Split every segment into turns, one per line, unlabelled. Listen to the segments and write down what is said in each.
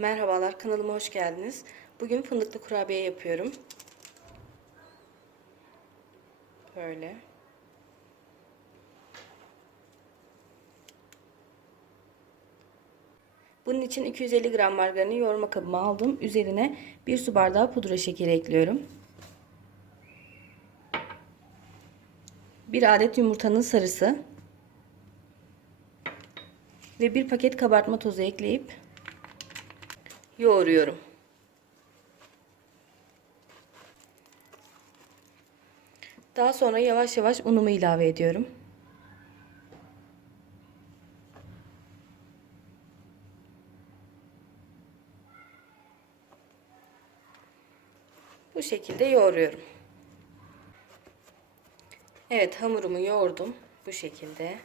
Merhabalar kanalıma hoş geldiniz. Bugün fındıklı kurabiye yapıyorum. Böyle. Bunun için 250 gram margarini yoğurma kabıma aldım. Üzerine 1 su bardağı pudra şekeri ekliyorum. 1 adet yumurtanın sarısı ve 1 paket kabartma tozu ekleyip yoğuruyorum. Daha sonra yavaş yavaş unumu ilave ediyorum. Bu şekilde yoğuruyorum. Evet hamurumu yoğurdum bu şekilde.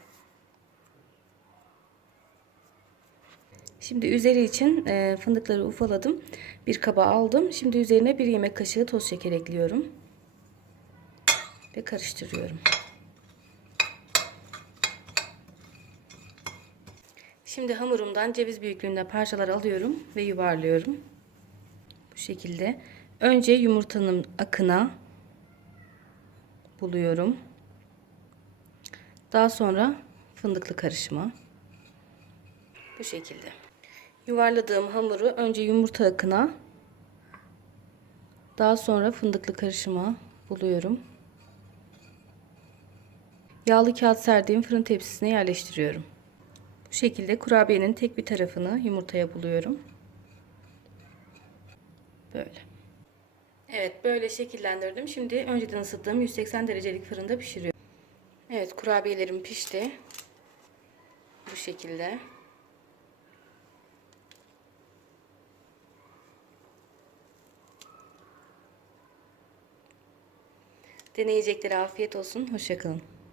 Şimdi üzeri için e, fındıkları ufaladım. Bir kaba aldım. Şimdi üzerine bir yemek kaşığı toz şeker ekliyorum. Ve karıştırıyorum. Şimdi hamurumdan ceviz büyüklüğünde parçalar alıyorum ve yuvarlıyorum. Bu şekilde. Önce yumurtanın akına buluyorum. Daha sonra fındıklı karışıma. Bu şekilde. Yuvarladığım hamuru önce yumurta akına, daha sonra fındıklı karışıma buluyorum. Yağlı kağıt serdiğim fırın tepsisine yerleştiriyorum. Bu şekilde kurabiyenin tek bir tarafını yumurtaya buluyorum. Böyle. Evet böyle şekillendirdim. Şimdi önceden ısıttığım 180 derecelik fırında pişiriyorum. Evet kurabiyelerim pişti. Bu şekilde. Deneyeceklere afiyet olsun. Hoşçakalın.